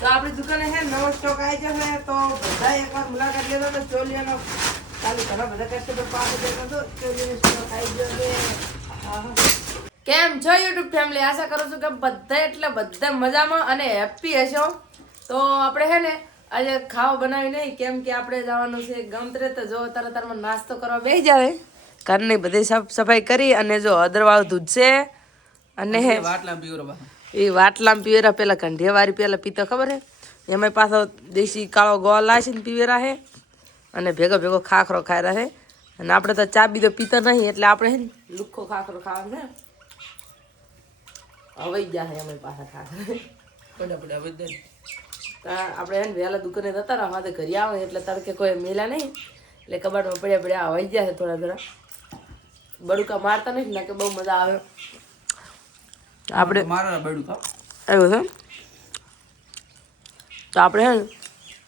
તો આપણી દુકાને છે નવો સ્ટોક આવી જશે તો બધા એકવાર મુલાકાત લેતો તો ચોલીઓનો ચાલુ, ઘણા બધા કસ્ટમર પાસે જતો તો ચોલીઓનો સ્ટોક આવી ગયો કેમ છો યુટ્યુબ ફેમિલી આશા કરું છું કે બધા એટલે બધા મજામાં અને હેપી હશો. તો આપણે છે ને આજે ખાવા બનાવી નહીં, કેમ કે આપણે જવાનું છે ગમતરે, તો જો તરત તારમાં નાસ્તો કરવા બેસી જાય ઘરની બધી સાફ સફાઈ કરી અને જો અદરવાળું દૂધ છે અને એ વાટલામાં પીવેરા પેલા કંઢિયાવાળી પેલા પીતો ખબર હે? એમાં પાછો દેશી કાળો ગોળ લાવીને પીવેરા હે? અને ભેગો ભેગો ખાખરો ખાઈ રહે અને આપણે તો ચા બી તો પીતા નહીં એટલે આપણે હે લુખ્ખો ખાખરો ખાવાનો હવાઈ ગયા હે અમે પાછા ખાખરા. આપણે હે વહેલા દુકાને જતા રહો હાથે ઘરે આવે એટલે તડકે કોઈ મેલા નહીં. એટલે કબાટમાં પડ્યા પડ્યા હવાઈ ગયા છે થોડા થોડા બડુકા મારતા નથી ને કે બહુ મજા આવે. આપણે એવું બડું ખાવ આવ્યું છે? તો આપણે હે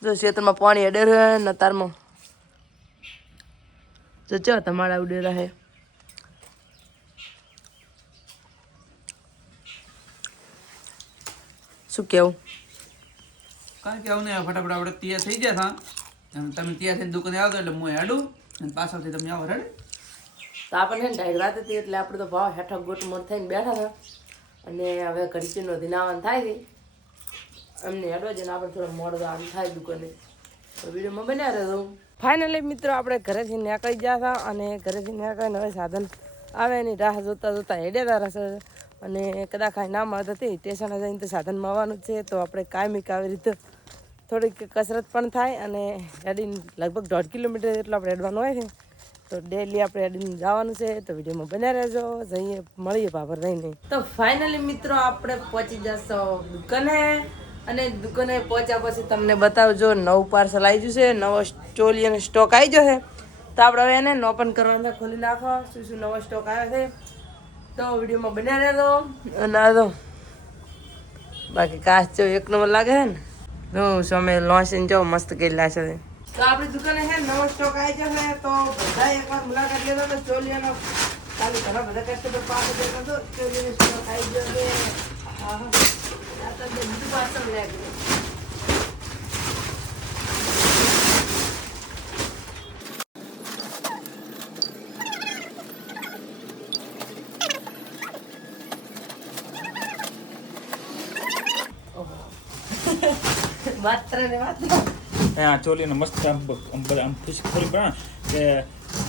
ને ખેતરમાં પાણી અડેર રહે ને તારમાં. તો ચો તમારા ઉડેરા રહે. શું કેવું? કારણ કેવું નહીં ફટાફટ આપણે તૈયાર થઈ ગયા હતા. અને તમે તૈયાર થઈને દુકાને આવતો એટલે હું હેડું અને પાછળથી તમે આવો રેડે? તો આપણને રાત હતી એટલે આપણે તો ભાવ હેઠળ ગોટ મોટ થઈને બેઠા હતા. અને હવે ઘડીકીનો દિનાવન થાય છે. અમને હેડો છે આપણે થોડો મોડો આમ થાય દુકાને. તો વિડીયોમાં બન્યા રહેજો. ફાઇનલી મિત્રો, આપણે ઘરેથી નીકળી ગયા હતા અને ઘરેથી નીકળીને હવે સાધન આવે એની રાહ જોતા જોતા હેડ્યા રહેશે અને કદાચ કાંઈ ના મળત હતી, સ્ટેશને જઈને તો સાધન મળવાનું છે. તો આપણે કાયમિક આવી રીતે થોડીક કસરત પણ થાય અને હેડીને લગભગ દોઢ કિલોમીટર જેટલું આપણે હેડવાનું હોય છે. તો ડેલી આપણે હેડીને જવાનું છે, તો વિડીયોમાં બન્યા રહેજો. જઈએ, મળીએ બાબર રહીને તો ફાઇનલી મિત્રો આપણે પહોંચી જશો દુકાને. અને દુકાને પહોંચ્યા પછી તમને બતાવજો, નવું પાર્સલ આવી ગયું છે, નવો ચોલી અને સ્ટોક આવી ગયો છે. તો આપણે હવે એને ઓપન કરવાનું ખોલી નાખો. શું શું નવો સ્ટોક આવ્યો છે. તો વિડીયોમાં બન્યા રહેજો. અને આ તો બાકી કાચ જો એક નંબર લાગે છે ને. હું સામે લોન્ચ જો મસ્ત કરેલા છે. તો આપણી દુકાને છે નવો સ્ટોક આવી જશે તો બધા એકવાર મુલાકાત લેતો તો ચોલીનો ચાલુ ઘણા બધા કસ્ટમર પાસે જતો તો ચોલીનો સ્ટોક આવી ગયો આહા. આ તો બધું પાછળ લાગ્યું માત્ર ને માત્ર. હા ચોલીને મસ્ત આમ આમ ખુશ ખરી પણ કે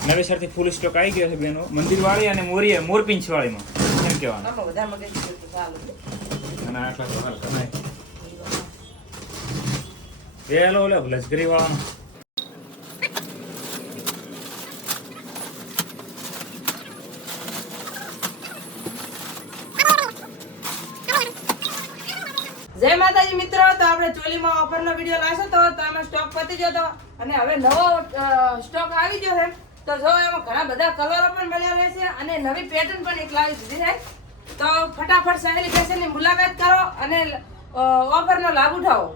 નવેસરથી ફૂલ સ્ટોક આવી ગયો છે બેનો. મંદિરવાળી અને મોરી મોરપિંચ વાળીમાં એમ કહેવાનું. અને આટલા તો હાલ કમાય ઓલો લશ્કરી વાળાનો જય માતાજી મિત્રો, તો આપણે ચોલીમાં ઓફરનો વીડિયો લાવશો તો આમાં સ્ટોક પતી ગયો તો. અને હવે નવો સ્ટોક આવી ગયો છે. તો જો, એમાં ઘણા બધા કલરો પણ મળ્યા રહેશે અને નવી પેટર્ન પણ એક લાવી દીધી છે. તો ફટાફટ સહેલી ફેશનની મુલાકાત કરો અને ઓફરનો લાભ ઉઠાવો.